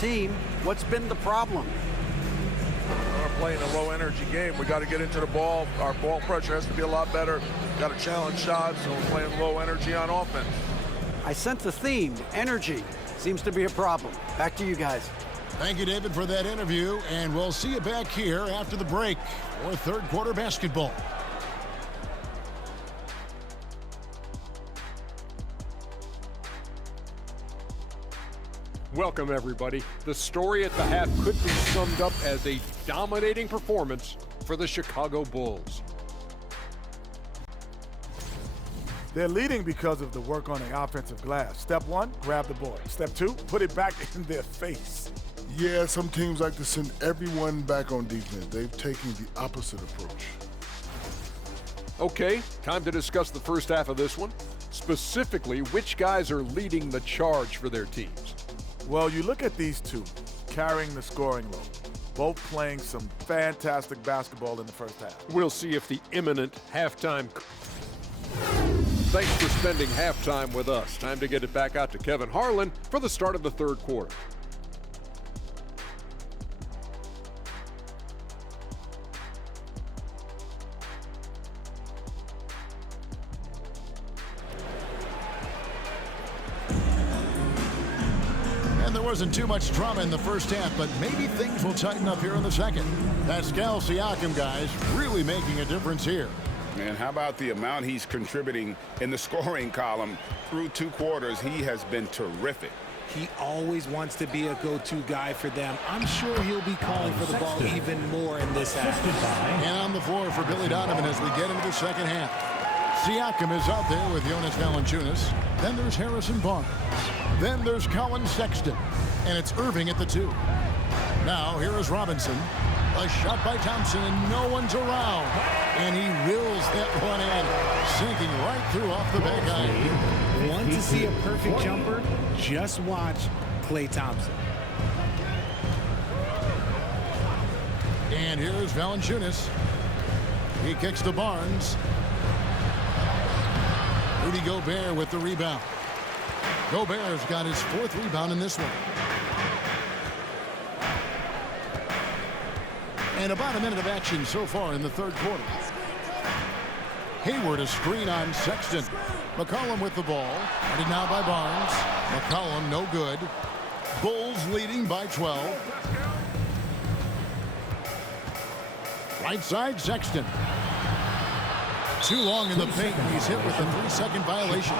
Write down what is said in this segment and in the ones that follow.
team. What's been the problem? We're playing a low-energy game. We got to get into the ball. Our ball pressure has to be a lot better. Got to challenge shots, so we're playing low energy on offense. I sense a theme. Energy seems to be a problem. Back to you guys. Thank you, David, for that interview, and we'll see you back here after the break for third quarter basketball. Welcome, everybody. The story at the half could be summed up as a dominating performance for the Chicago Bulls. They're leading because of the work on the offensive glass. Step one, grab the board. Step two, put it back in their face. Yeah, some teams like to send everyone back on defense. They've taken the opposite approach. Okay, time to discuss the first half of this one. Specifically, which guys are leading the charge for their teams? Well, you look at these two carrying the scoring load, both playing some fantastic basketball in the first half. We'll see if the imminent halftime... Thanks for spending halftime with us. Time to get it back out to Kevin Harlan for the start of the third quarter. And there wasn't too much drama in the first half, but maybe things will tighten up here in the second. Pascal Siakam, guys, really making a difference here. And how about the amount he's contributing in the scoring column through two quarters? He has been terrific. He always wants to be a go-to guy for them. I'm sure he'll be calling for the ball even more in this half. And on the floor for Billy Donovan as we get into the second half. Siakam is out there with Jonas Valanciunas. Then there's Harrison Barnes. Then there's Colin Sexton. And it's Irving at the 2. Now here is Robinson. A shot by Thompson, and no one's around. And he reels that one in, sinking right through off the back iron. Want to see a perfect jumper? Just watch Klay Thompson. And here's Valanciunas. He kicks to Barnes. Rudy Gobert with the rebound. Gobert's got his 4th rebound in this one. And about a minute of action so far in the third quarter. Hayward a screen on Sexton. McCollum with the ball. Guarded now by Barnes. McCollum no good. Bulls leading by 12. Right side Sexton. Too long in the paint. He's hit with a 3-second violation.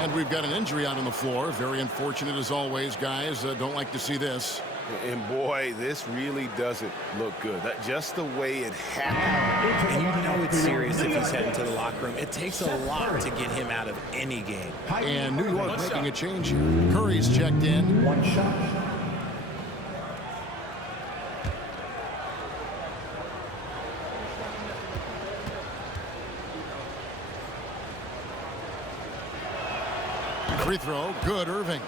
And we've got an injury out on the floor. Very unfortunate as always, guys. Don't like to see this. And boy, this really doesn't look good. Just the way it happened. And you know it's serious if he's heading to the locker room. It takes a lot to get him out of any game. And New York making a change here. Curry's checked in. One shot. Free throw, good, Irving.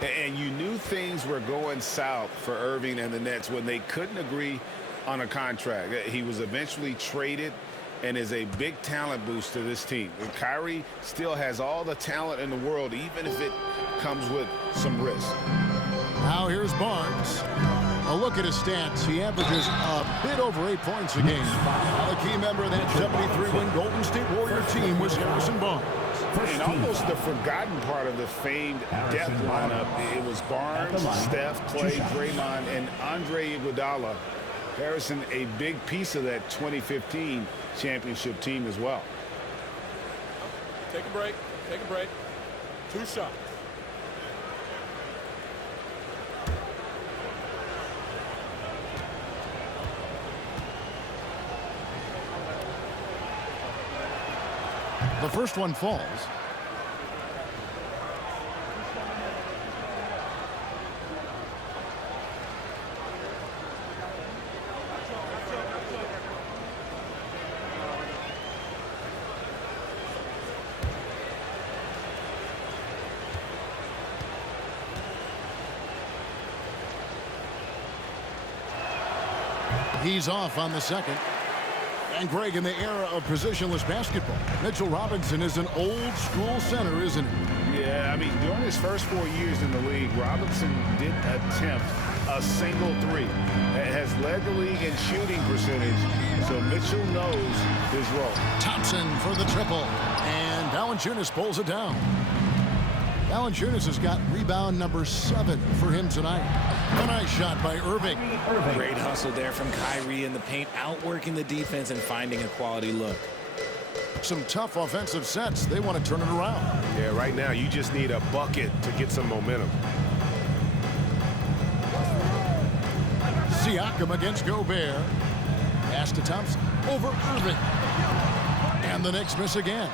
And you knew things were going south for Irving and the Nets when they couldn't agree on a contract. He was eventually traded and is a big talent boost to this team. And Kyrie still has all the talent in the world, even if it comes with some risk. Now here's Barnes. A look at his stats. He averages a bit over 8 points a game. A key member of that 73-win Golden State Warrior team was Harrison Barnes. And almost the forgotten part of the famed death lineup, it was Barnes, Steph, Klay, Draymond, and Andre Iguodala. Harrison, a big piece of that 2015 championship team as well. Take a break. Take a break. 2 shots. The first one falls. He's off on the second. And Greg, in the era of positionless basketball, Mitchell Robinson is an old school center, isn't he? Yeah, I mean, during his first 4 years in the league, Robinson did attempt a single three. Has led the league in shooting percentage, so Mitchell knows his role. Thompson for the triple, and Valanciunas pulls it down. Valanciunas has got rebound number 7 for him tonight. A nice shot by Irving. Great hustle there from Kyrie in the paint, outworking the defense and finding a quality look. Some tough offensive sets. They want to turn it around. Yeah, right now you just need a bucket to get some momentum. Siakam against Gobert. Pass to Thompson. Over Irving. And the Knicks miss again.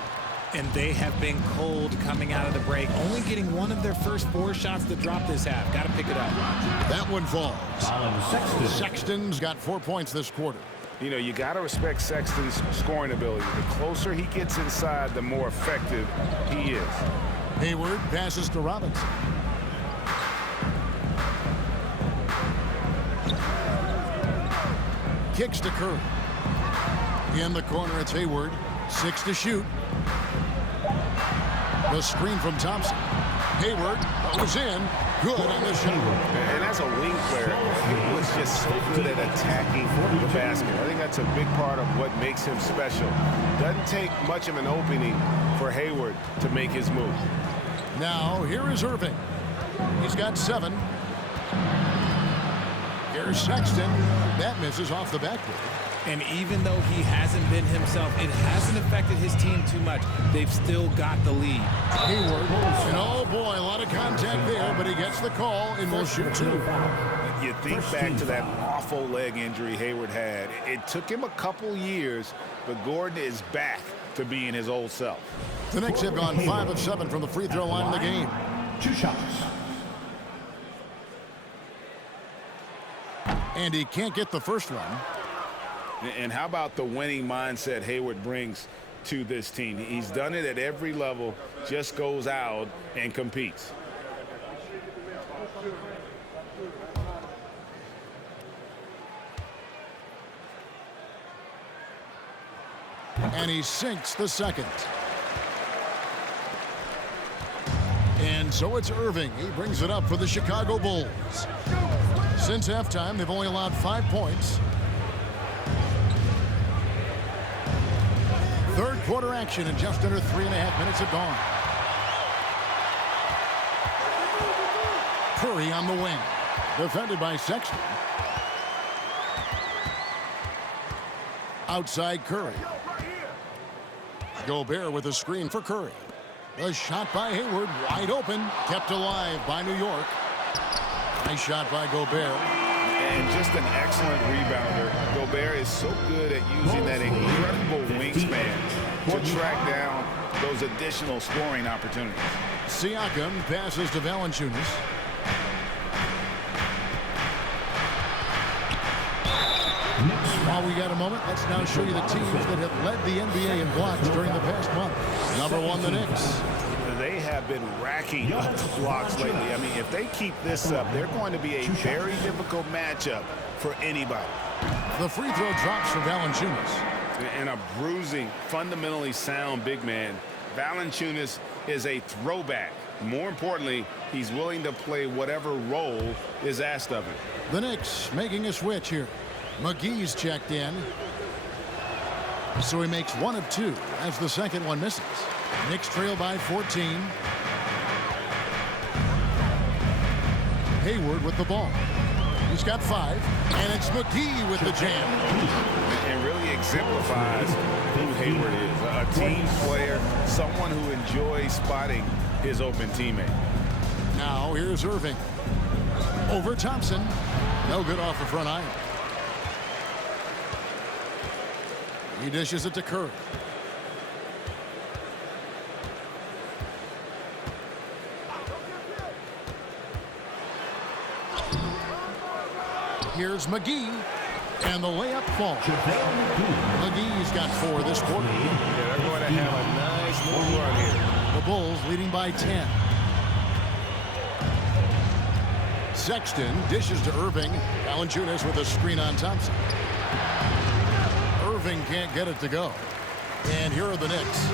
And they have been cold coming out of the break, only getting one of their first 4 shots to drop this half. Got to pick it up. That one falls. Sexton's got 4 points this quarter. You know, you got to respect Sexton's scoring ability. The closer he gets inside, the more effective he is. Hayward passes to Robinson. Kicks to Curry. In the corner, it's Hayward. 6 to shoot. The screen from Thompson. Hayward goes in. Good on the shot. And as a wing player, he was just so good at attacking the basket. I think that's a big part of what makes him special. Doesn't take much of an opening for Hayward to make his move. Now, here is Irving. He's got 7. Here's Sexton. That misses off the backboard. And even though he hasn't been himself, it hasn't affected his team too much. They've still got the lead. Hayward, and oh boy, a lot of contact there, but he gets the call and will shoot 2. You think back to that awful leg injury Hayward had. It took him a couple years, but Gordon is back to being his old self. The Knicks have gone 5 of 7 from the free throw line in the game. 2 shots. And he can't get the first one. And how about the winning mindset Hayward brings to this team? He's done it at every level, just goes out and competes. And he sinks the second. And so it's Irving. He brings it up for the Chicago Bulls. Since halftime, they've only allowed 5 points. Third quarter action in just under 3.5 minutes have gone. Curry on the wing. Defended by Sexton. Outside Curry. Gobert with a screen for Curry. The shot by Hayward, wide open, kept alive by New York. Nice shot by Gobert. And just an excellent rebounder. Gobert is so good at using that incredible wingspan to track down those additional scoring opportunities. Siakam passes to Valanciunas. While we got a moment, let's now show you the teams that have led the NBA in blocks during the past month. Number 1, the Knicks. They have been racking up the blocks lately. I mean, if they keep this up, they're going to be a very difficult matchup for anybody. The free throw drops for Valanciunas. And a bruising, fundamentally sound big man. Valanciunas is a throwback. More importantly, he's willing to play whatever role is asked of him. The Knicks making a switch here. McGee's checked in. So he makes 1 of 2 as the second one misses. Knicks trail by 14. Hayward with the ball. He's got 5. And it's McGee with the jam. And really exemplifies who Hayward is. A team player, someone who enjoys spotting his open teammate. Now here's Irving. Over Thompson. No good off the front iron. He dishes it to Curry. Here's McGee. And the layup falls. McGee's got 4 this quarter. Yeah, they're going to have a nice little run here. The Bulls leading by 10. Sexton dishes to Irving. Valanciunas with a screen on Thompson. Irving can't get it to go. And here are the Knicks.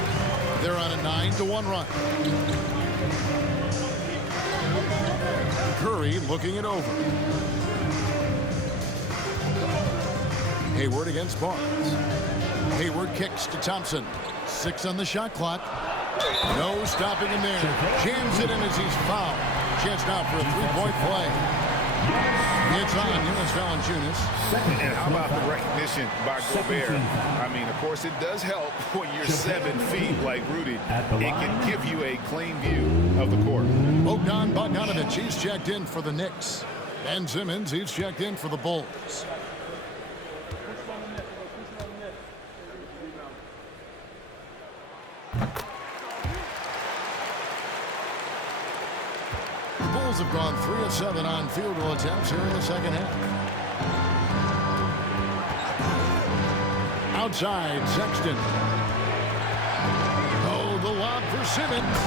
They're on a 9-1 run. Curry looking it over. Hayward against Barnes. Hayward kicks to Thompson. 6 on the shot clock. No stopping him there. Jams it in as he's fouled. Chance now for a three-point play. It's on Jonas Valanciunas. And how about the recognition by Gobert? I mean, of course, it does help when you're 7 feet like Rudy. It can give you a clean view of the court. Bogdanovic, he's checked in for the Knicks. Ben Simmons, he's checked in for the Bulls. The Bulls have gone 3 of 7 on field goal attempts here in the second half. Outside, Sexton. Oh, the lob for Simmons.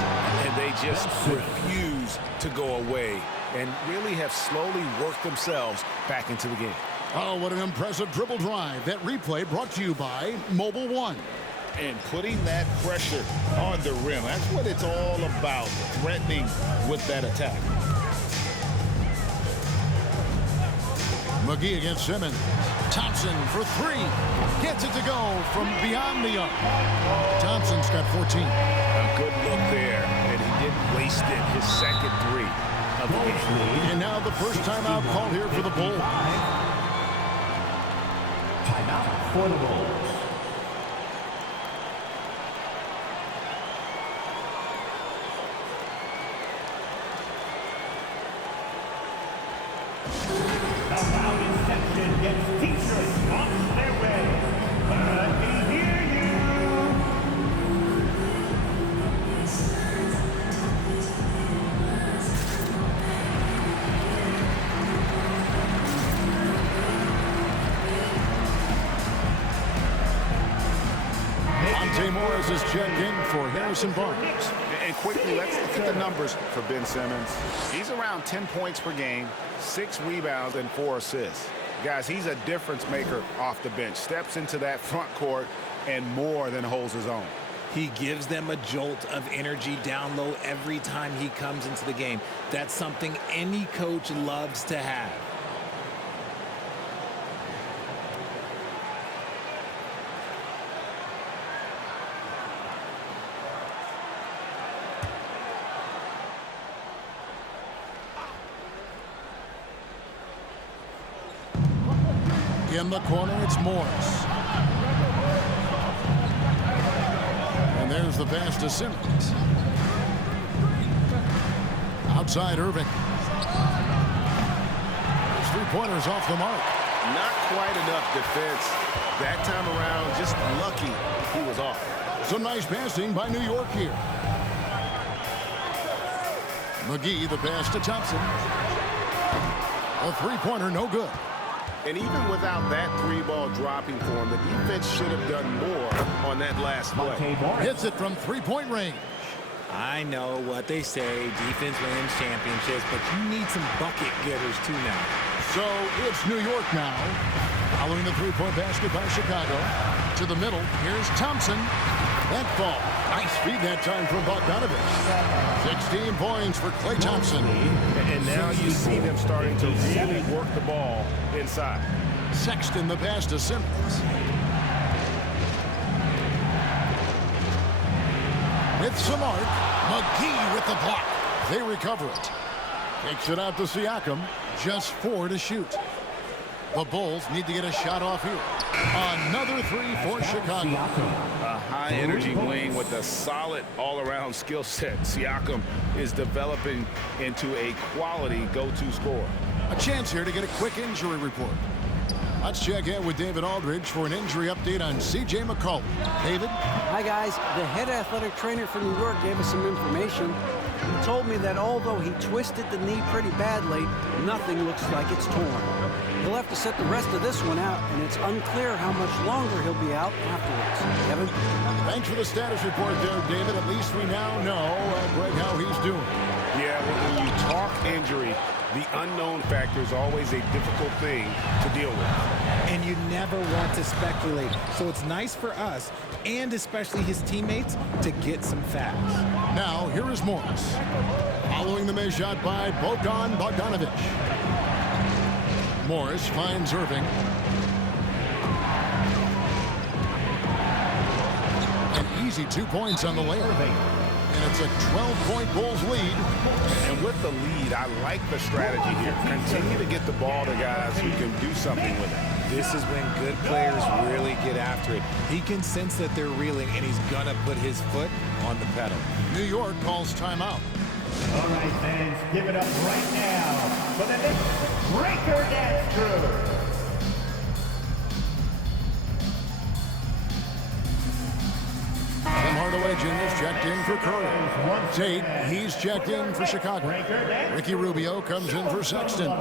And they just refuse to go away and really have slowly worked themselves back into the game. Oh, what an impressive dribble drive. That replay brought to you by Mobile One. And putting that pressure on the rim. That's what it's all about, threatening with that attack. McGee against Simmons. Thompson for 3. Gets it to go from beyond the arc. Thompson's got 14. A good look there, and he didn't waste it. His second 3 of the game. And now the first timeout called here for the Bulls. Timeout for the Bulls. Gets teachers on their way. Let me hear you. Monte Morris is checked in for Harrison Barnes. And quickly, let's look at the numbers for Ben Simmons. He's around 10 points per game, 6 rebounds, and 4 assists. Guys, he's a difference maker off the bench. Steps into that front court and more than holds his own. He gives them a jolt of energy down low every time he comes into the game. That's something any coach loves to have. In the corner, it's Morris. And there's the pass to Simmons. Outside Irving. His three-pointers off the mark. Not quite enough defense. That time around, just lucky he was off. Some nice passing by New York here. McGee, the pass to Thompson. A three-pointer, no good. And even without that 3-ball dropping for him, the defense should have done more on that last play. Hits it from three-point range. I know what they say, defense wins championships, but you need some bucket getters too now. So it's New York now. Following the three-point basket by Chicago. To the middle, here's Thompson. That ball. Nice feed that time from Bogdanovic. 16 points for Klay Thompson. And now you see them starting to really work the ball inside. Sexton, the pass to Simmons. With some arc, McGee with the block. They recover it. Takes it out to Siakam. Just 4 to shoot. The Bulls need to get a shot off here. Another 3 for Chicago. A high-energy wing with a solid all-around skill set. Siakam is developing into a quality go-to scorer. A chance here to get a quick injury report. Let's check in with David Aldridge for an injury update on C.J. McCollum. David? Hi, guys. The head athletic trainer for New York gave us some information. He told me that although he twisted the knee pretty badly, nothing looks like it's torn. He'll have to sit the rest of this one out, and it's unclear how much longer he'll be out afterwards. Kevin? Thanks for the status report there, David. At least we now know, Greg, how he's doing. Yeah, when you talk injury, the unknown factor is always a difficult thing to deal with. And you never want to speculate. So it's nice for us, and especially his teammates, to get some facts. Now, here is Morris. Following the missed shot by Bogdanovic. Morris finds Irving. easy 2 points on the layup. And it's a 12-point Bulls lead. And with the lead, I like the strategy here. Continue to get the ball to guys who can do something with it. This is when good players really get after it. He can sense that they're reeling, and he's going to put his foot on the pedal. New York calls timeout. All right, fans, give it up right now for the next Breaker Dance Crew. Tim Hardaway Jr. checked in for Curry. Tate, he's checked in for Chicago. Ricky Rubio comes in for Sexton.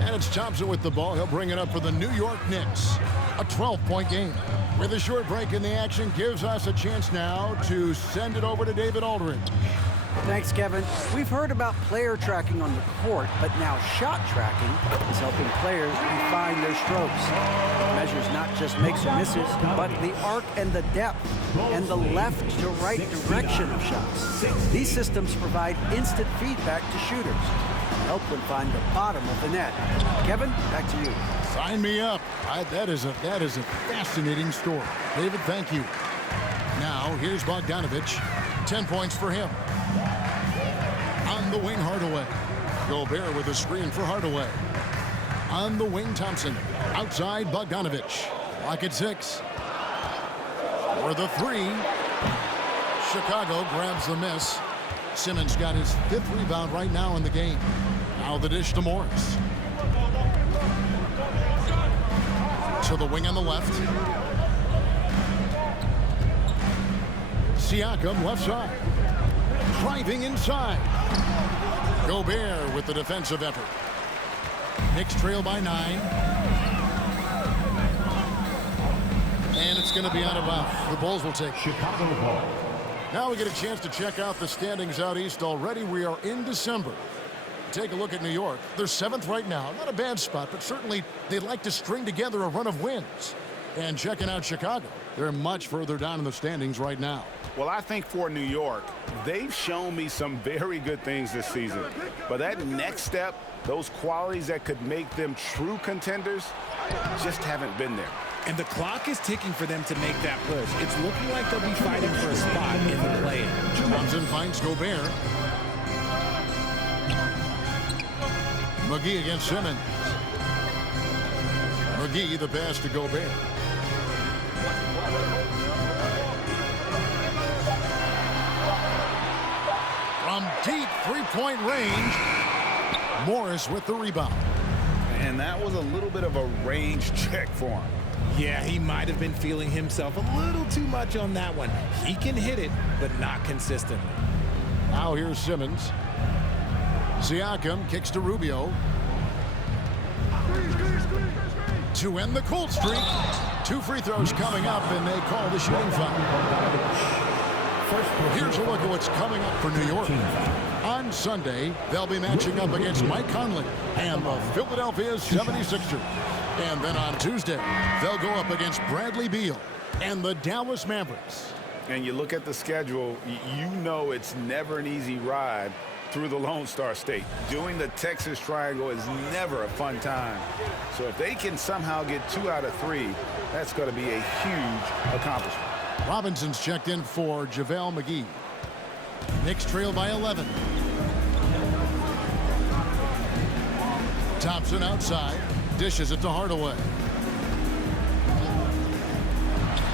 And it's Thompson with the ball. He'll bring it up for the New York Knicks. A 12-point game. With a short break in the action, gives us a chance now to send it over to David Aldridge. Thanks, Kevin. We've heard about player tracking on the court, but now shot tracking is helping players refine their strokes. It measures not just makes or misses, but the arc and the depth and the left to right direction of shots. These systems provide instant feedback to shooters. Help them find the bottom of the net. Kevin, back to you. Sign me up. That is a fascinating story. David, thank you. Now, here's Bogdanovich. 10 points for him. On the wing, Hardaway. Gobert with a screen for Hardaway. On the wing, Thompson. Outside, Bogdanovich. Lock at 6. For the 3. Chicago grabs the miss. Simmons got his 5th rebound right now in the game. Now the dish to Morris. To the wing on the left. Siakam left side. Driving inside. Gobert with the defensive effort. Knicks trail by 9. And it's going to be out of bounds. The Bulls will take Chicago ball. Now we get a chance to check out the standings out east already. We are in December. Take a look at New York. They're 7th right now. Not a bad spot, but certainly they'd like to string together a run of wins. And checking out Chicago, they're much further down in the standings right now. Well, I think for New York, they've shown me some very good things this season. But that next step, those qualities that could make them true contenders, just haven't been there. And the clock is ticking for them to make that push. It's looking like they'll be fighting for a spot in the play-in. Thompson finds Gobert. McGee against Simmons. McGee the pass to Gobert. From deep three-point range, Morris with the rebound. And that was a little bit of a range check for him. Yeah, he might have been feeling himself a little too much on that one. He can hit it, but not consistently. Now here's Simmons. Siakam kicks to Rubio. To end the cold streak. 2 free throws coming up, and they call the shooting foul. Here's a look at what's coming up for New York. On Sunday, they'll be matching up against Mike Conley and the Philadelphia 76ers. And then on Tuesday, they'll go up against Bradley Beal and the Dallas Mavericks. And you look at the schedule, you know it's never an easy ride through the Lone Star State. Doing the Texas Triangle is never a fun time. So if they can somehow get 2 out of 3, that's going to be a huge accomplishment. Robinson's checked in for JaVale McGee. Knicks trail by 11. Thompson outside. Dishes it to Hardaway.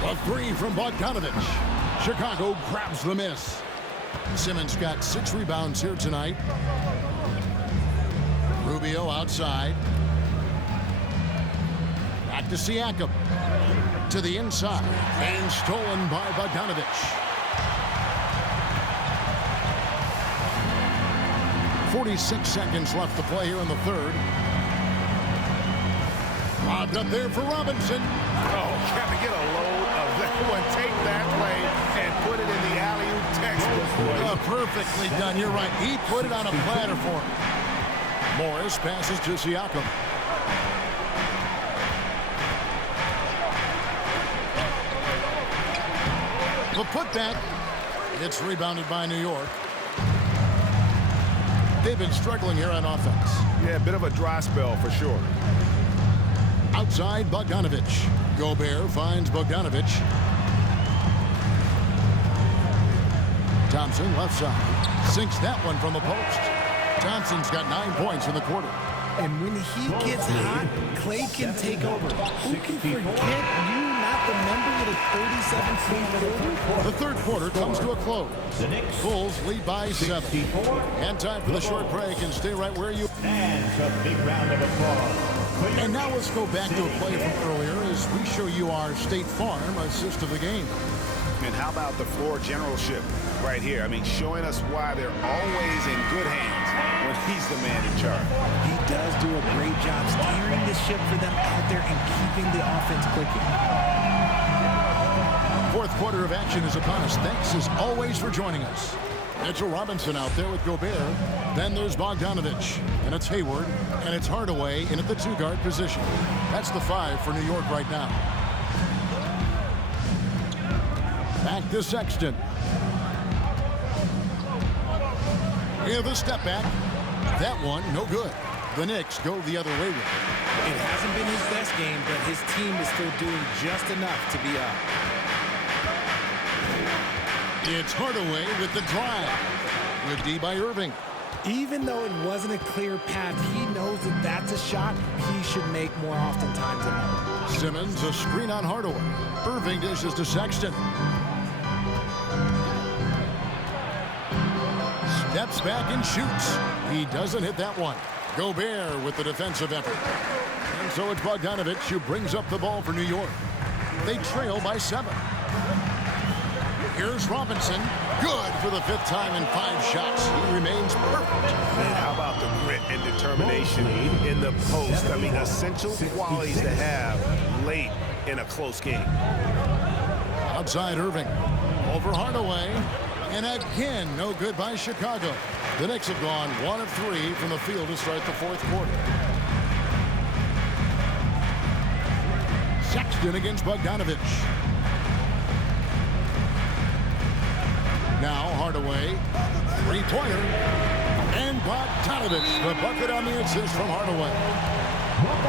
A 3 from Bogdanovich. Chicago grabs the miss. Simmons got 6 rebounds here tonight. Rubio outside. Back to Siakam. To the inside. And stolen by Bogdanovich. 46 seconds left to play here in the third. Lobbed up there for Robinson. Oh, Kevin, get a load of that one. Take that play and put it in the alley-oop textbook. Perfectly done. You're right. He put it on a platter for him. Morris passes to Siakam. The putback. It's rebounded by New York. They've been struggling here on offense. Yeah, a bit of a dry spell for sure. Outside, Bogdanovich. Gobert finds Bogdanovich. Thompson, left side. Sinks that one from the post. Thompson's got 9 points in the quarter. And when he gets hot, Clay can take over. Who can forget you not the member with a 37-point quarter? The third quarter comes to a close. Bulls lead by 7. And time for the short break, and stay right where you... And a big round of applause. And now let's go back to a play from earlier as we show you our State Farm assist of the game. And how about the floor generalship right here? I mean, showing us why they're always in good hands when he's the man in charge. He does do a great job steering the ship for them out there and keeping the offense clicking. Fourth quarter of action is upon us. Thanks as always for joining us. Mitchell Robinson out there with Gobert. Then there's Bogdanovich. And it's Hayward. And it's Hardaway in at the two-guard position. That's the 5 for New York right now. Back to Sexton. Yeah, the step back. That one, no good. The Knicks go the other way with it. It hasn't been his best game, but his team is still doing just enough to be up. It's Hardaway with the drive. Good D by Irving. Even though it wasn't a clear path, he knows that that's a shot he should make more oftentimes than not. Simmons, a screen on Hardaway. Irving dishes to Sexton. Steps back and shoots. He doesn't hit that one. Gobert with the defensive effort. And so it's Bogdanovich who brings up the ball for New York. They trail by 7. Here's Robinson. Good for the 5th time in 5 shots. He remains perfect. Man, how about the grit and determination in the post? I mean, essential qualities to have late in a close game. Outside Irving. Over Hardaway. And again, no good by Chicago. The Knicks have gone 1 of 3 from the field to start the fourth quarter. Sexton against Bogdanovich. Now Hardaway, 3-pointer, and Bogdanovich, the bucket on the assist from Hardaway.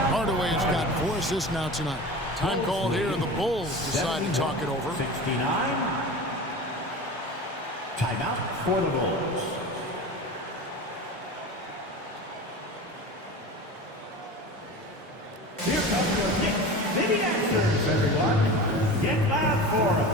Hardaway has got 4 assists now tonight. Time called here, and the Bulls decide to talk it over. 69. Timeout for the Bulls. Here comes your Knicks City answers, everyone. Get loud for them.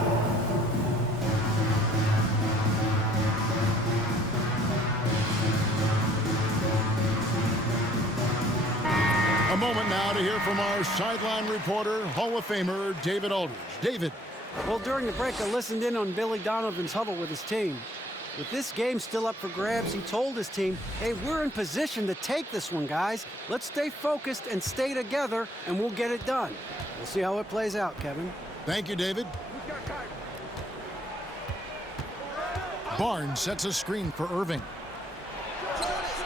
A moment now to hear from our sideline reporter, Hall of Famer David Aldridge. David. Well, during the break, I listened in on Billy Donovan's huddle with his team. With this game still up for grabs, he told his team, hey, we're in position to take this one, guys. Let's stay focused and stay together, and we'll get it done. We'll see how it plays out, Kevin. Thank you, David. Barnes sets a screen for Irving.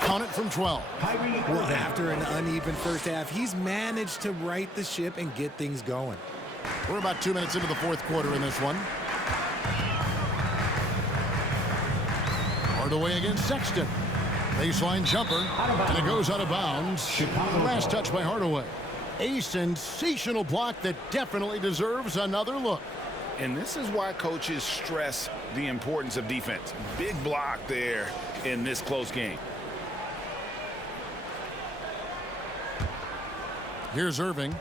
Count it from 12. Well, after an uneven first half, he's managed to right the ship and get things going. We're about 2 minutes into the fourth quarter in this one. Hardaway against Sexton. Baseline jumper, and it goes out of bounds. Last touch by Hardaway. A sensational block that definitely deserves another look. And this is why coaches stress the importance of defense. Big block there in this close game. Here's Irving.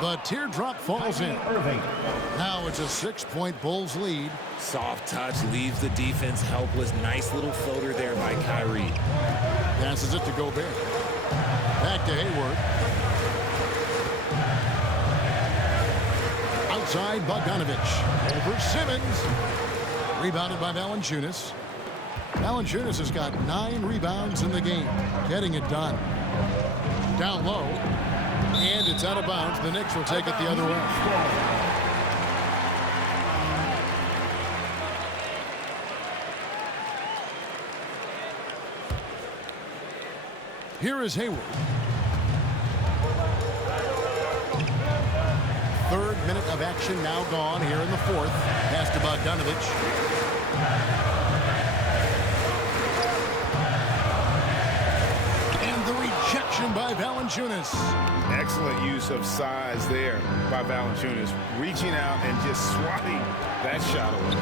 The teardrop falls in. Now it's a 6-point Bulls lead. Soft touch leaves the defense helpless. Nice little floater there by Kyrie. Passes it to Gobert. Back to Hayward. Outside Bogdanovich. Over Simmons. Rebounded by Valanciunas. Valanciunas has got 9 rebounds in the game. Getting it done. Down low. And it's out of bounds. The Knicks will take it the other way. Here is Hayward. Third minute of action now gone here in the fourth. Pass to Bogdanovich. And the rejection by Valanciunas. Excellent use of size there by Valanciunas, reaching out and just swatting that shot away.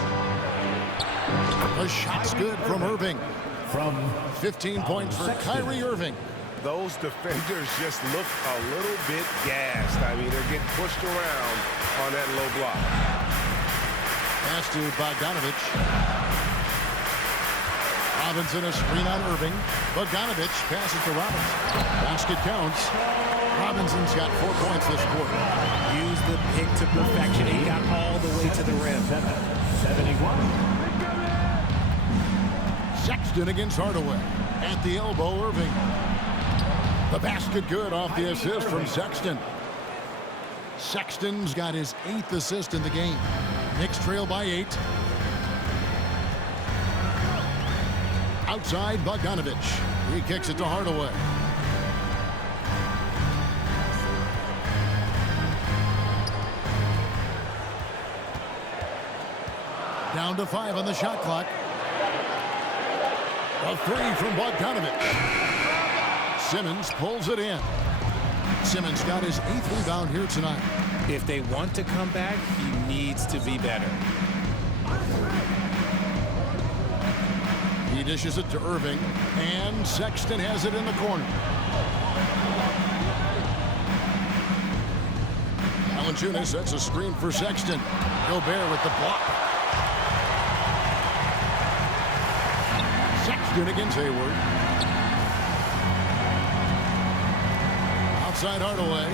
The shot's good from Irving. From 15 points for Kyrie Irving. Those defenders just look a little bit gassed. I mean, they're getting pushed around on that low block. Pass to Bogdanovich. Robinson a screen on Irving. Bogdanovich passes to Robinson. Basket counts. Robinson's got 4 points this quarter. Use the pick to perfection. He got all the way to the rim. 71. Sexton against Hardaway. At the elbow, Irving. The basket good off the assist from Sexton. Sexton's got his 8th assist in the game. Knicks trail by 8. Outside, Bogdanovich. He kicks it to Hardaway. Down to 5 on the shot clock. A 3 from Bogdanovich. Simmons pulls it in. Simmons got his 8th rebound here tonight. If they want to come back, he needs to be better. He dishes it to Irving, and Sexton has it in the corner. Valanciunas sets a screen for Sexton. Gobert with the block. Sexton against Hayward. Outside Hardaway.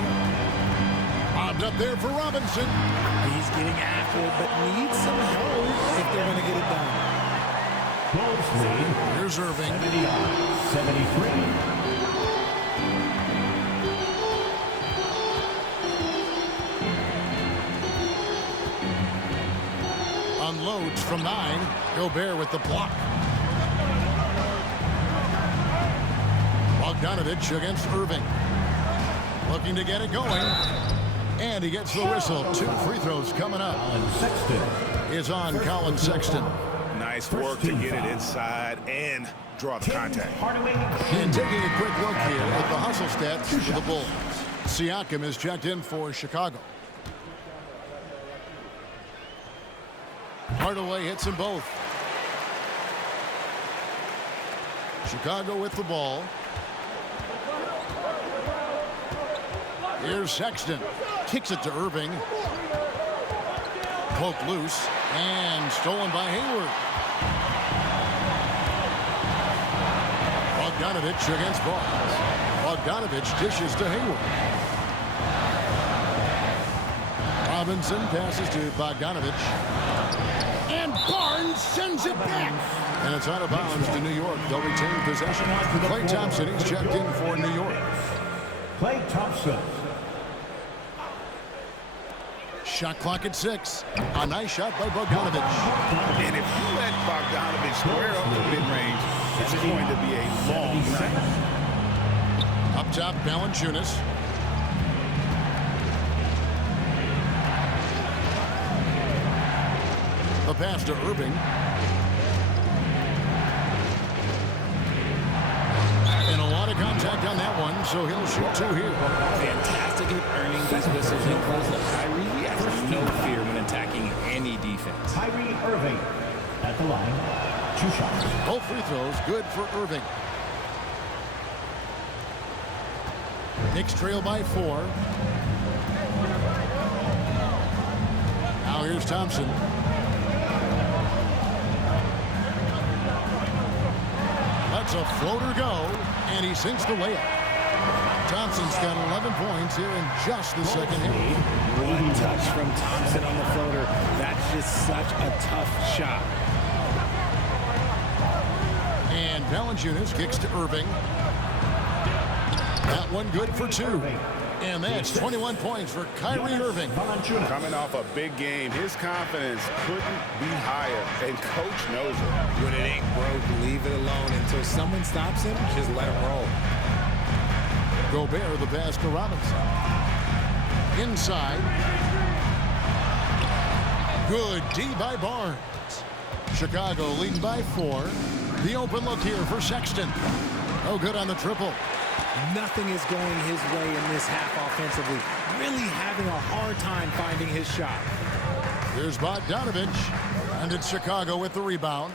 Bobbed up there for Robinson. He's getting after it, but needs some help if they're going to get it done. Bulls lead. Here's Irving. 73. Unloads from 9. Gobert with the block. Bogdanovich against Irving. Looking to get it going. And he gets the whistle. 2 free throws coming up. Is on Colin Sexton. Nice work to get it inside and draw the contact. And taking a quick look here at the hustle stats for the Bulls. Siakam is checked in for Chicago. Hardaway hits them both. Chicago with the ball. Here's Sexton. Kicks it to Irving. Poked loose and stolen by Hayward. Bogdanovich against Barnes. Bogdanovich dishes to Hayward. Robinson passes to Bogdanovich. And Barnes sends it back. And it's out of bounds to New York. They'll retain possession. Klay Thompson is checked in for New York. Klay Thompson. Shot clock at 6. A nice shot by Bogdanovich. And if you let Bogdanovich square up the mid-range, it's going to be a long night. Up top, Valanciunas. The pass to Irving. And a lot of contact on that one, so he'll shoot 2 here. Fantastic at earning these whistles in close. Kyrie has no fear when attacking any defense. Kyrie Irving at the line. 2 shots. Both free throws good for Irving. Knicks trail by 4. Now here's Thompson. Lets a floater go, and he sinks the layup. Thompson's got 11 points here in just the second half. One touch from Thompson on the floater. That's just such a tough shot. And Valanciunas kicks to Irving. That one good for 2. And that's 21 points for Kyrie Irving. Coming off a big game, his confidence couldn't be higher, and coach knows it. When it ain't broke, leave it alone until someone stops him. Just let him roll. Gobert the pass to Robinson. Inside. Good D by Barnes. Chicago leading by 4. The open look here for Sexton. Oh, good on the triple. Nothing is going his way in this half offensively. Really having a hard time finding his shot. Here's Bogdanovich. And it's Chicago with the rebound.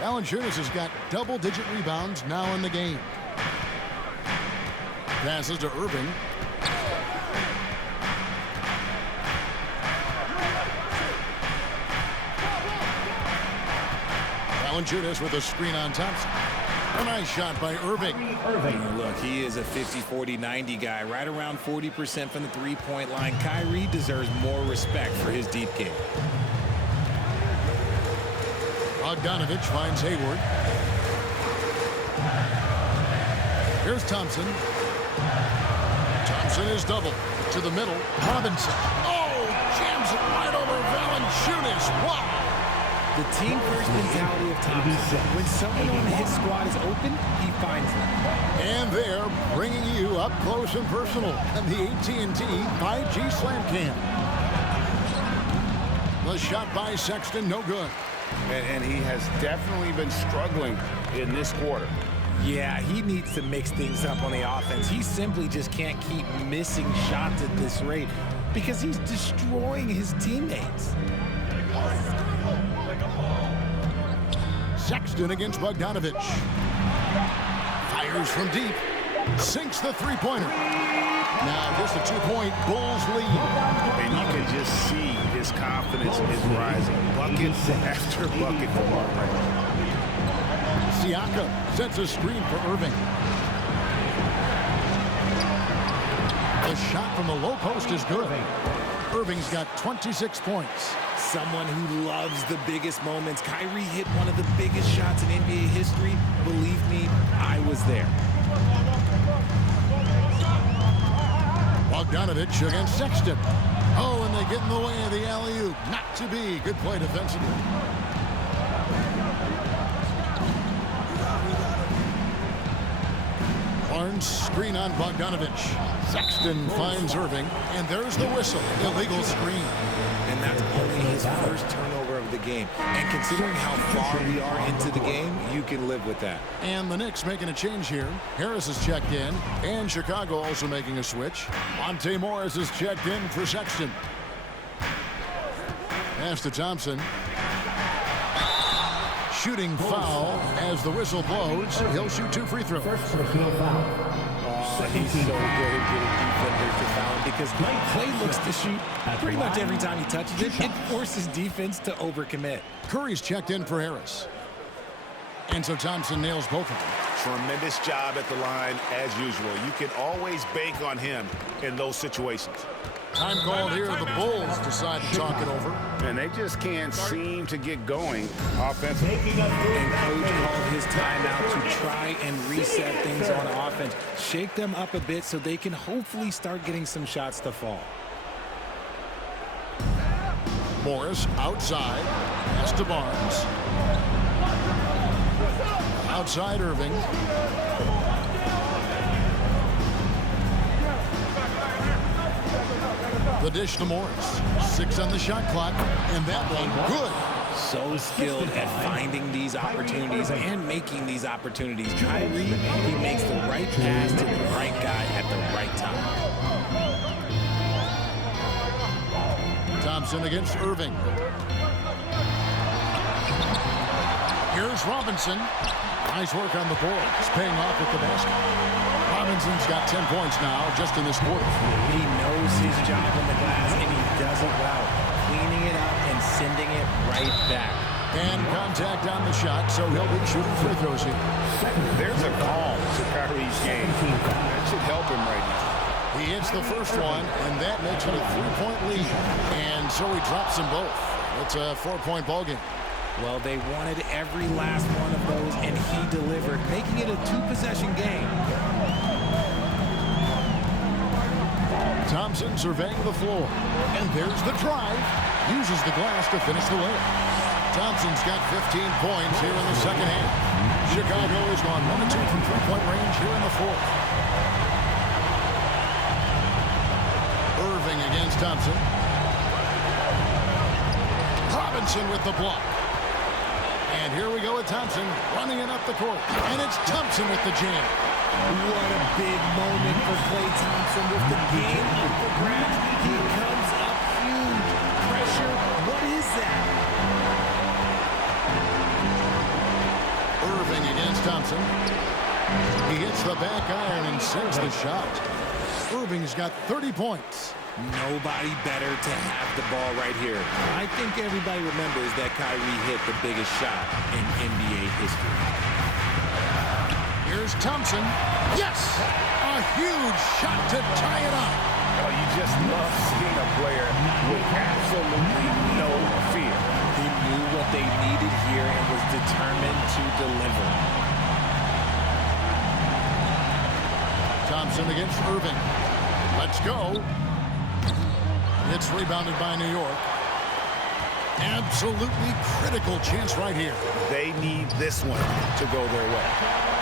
Valanciunas has got double-digit rebounds now in the game. Passes to Irving. Valanciunas with a screen on Thompson. A nice shot by Irving. Look, he is a 50, 40, 90 guy, right around 40% from the three-point line. Kyrie deserves more respect for his deep game. Bogdanovich finds Hayward. Here's Thompson. Thompson is double. To the middle. Robinson. Oh, jams it right over Valanciunas. Wow. The team-first mentality of Thompson. When someone on his squad is open, he finds them. And they're bringing you up close and personal on the AT&T 5G Slam Cam. The shot by Sexton, no good. And he has definitely been struggling in this quarter. Yeah, he needs to mix things up on the offense. He simply just can't keep missing shots at this rate because he's destroying his teammates. Sexton against Bogdanovich. Fires from deep. Sinks the three-pointer. Now just a 2-point Bulls lead. And you can just see his confidence is rising. Bucket after bucket for Mark. Siakam sets a screen for Irving. The shot from the low post is good. Irving's got 26 points. Someone who loves the biggest moments. Kyrie hit one of the biggest shots in NBA history. Believe me, I was there. Bogdanovich against Sexton. Oh, and they get in the way of the alley-oop. Not to be. Good play defensively. Barnes screen on Bogdanovich. Sexton finds Irving, and there's the whistle. Illegal screen. And that's only his first turnover of the game. And considering how far we are into the game, you can live with that. And the Knicks making a change here. Harris is checked in, and Chicago also making a switch. Monte Morris is checked in for Sexton. Pass to Thompson. Shooting foul as the whistle blows. He'll shoot 2 free throws. He's so good at getting defenders to foul him because Clay looks to shoot pretty much every time he touches it. It forces defense to overcommit. Curry's checked in for Harris. And so Thompson nails both of them. Tremendous job at the line as usual. You can always bank on him in those situations. Time called here. The Bulls decide to talk it over. And they just can't seem to get going offensively. And coach called his timeout to try and reset things on offense. Shake them up a bit so they can hopefully start getting some shots to fall. Morris outside. Pass to Barnes. Outside Irving. The dish to Morris. 6 on the shot clock. And that one good. So skilled at finding these opportunities and making these opportunities. Kyrie, he makes the right pass to the right guy at the right time. Thompson against Irving. Here's Robinson. Nice work on the boards. Paying off with the basket. Robinson's got 10 points now just in this quarter. He knows his job on the glass, and he does it well. Cleaning it up and sending it right back. And contact on the shot, so he'll be shooting free throws here. There's a call to Kyrie's game. That should help him right now. He hits the first one, and that makes it a 3-point lead. And so he drops them both. It's a 4-point ballgame. Well, they wanted every last one of those, and he delivered, making it a 2-possession game. Thompson surveying the floor. And there's the drive. Uses the glass to finish the layup. Thompson's got 15 points here in the second half. Chicago has gone 1 of 2 from 3-point range here in the fourth. Thompson. Robinson with the block. And here we go with Thompson running it up the court. And it's Thompson with the jam. What a big moment for Klay Thompson with the game up for grabs. He comes up huge. Pressure, what is that? Irving against Thompson. He hits the back iron and sinks the shot. Irving's got 30 points. Nobody better to have the ball right here. I think everybody remembers that Kyrie hit the biggest shot in NBA history. Here's Thompson. Yes! A huge shot to tie it up. Oh, you just love seeing a player with absolutely no fear. He knew what they needed here and was determined to deliver. Thompson against Irving. Let's go. It's rebounded by New York. Absolutely critical chance right here. They need this one to go their way.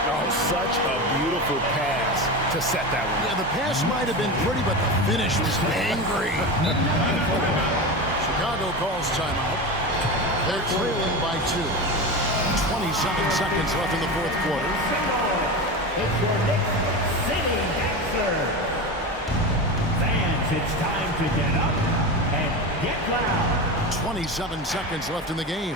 Oh, such a beautiful pass to set that one. Yeah, the pass might have been pretty, but the finish was angry. Chicago calls timeout. They're trailing by 2. 27 seconds left in the fourth quarter. It's your next city answer. Fans, it's time to get up and get loud. 27 seconds left in the game.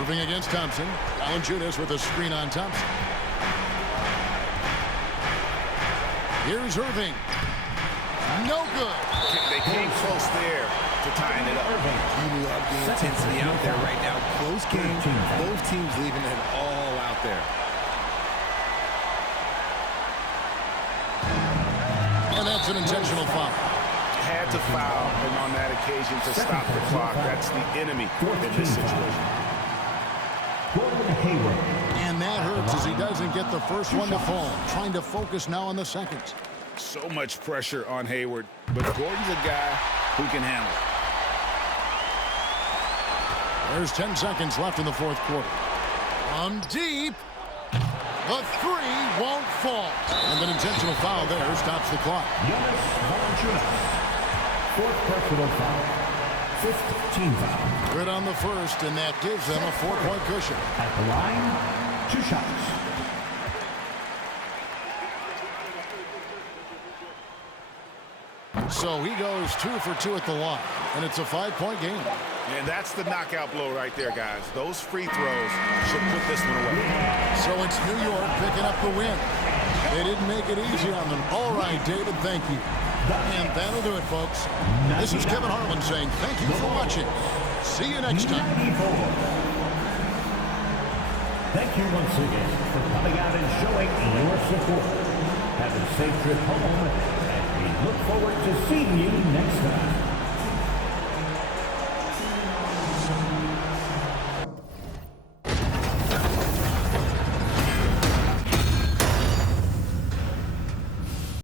Irving against Thompson. Valanciunas with a screen on Thompson. Here's Irving. No good. They came close there to tying it up. You love the intensity out there right now. Close game. Both teams leaving it all out there. And that's an intentional foul. Had to foul, and on that occasion to stop the clock. That's the enemy in this situation. And that hurts as he doesn't get the first one to fall. Trying to focus now on the second. So much pressure on Hayward, but Gordon's a guy who can handle it. There's 10 seconds left in the fourth quarter. From deep. The three won't fall. And an intentional foul there stops the clock. Fourth personal foul. 5th team foul. Good on the first, and that gives them a 4-point cushion. At the line, 2 shots. So he goes 2 for 2 at the line, and it's a 5-point game. And that's the knockout blow right there, guys. Those free throws should put this one away. So it's New York picking up the win. They didn't make it easy on them. All right, David, thank you. And that'll do it, folks. This is Kevin Harlan saying thank you for watching. See you next time. Thank you once again for coming out and showing your support. Have a safe trip home, and we look forward to seeing you next time.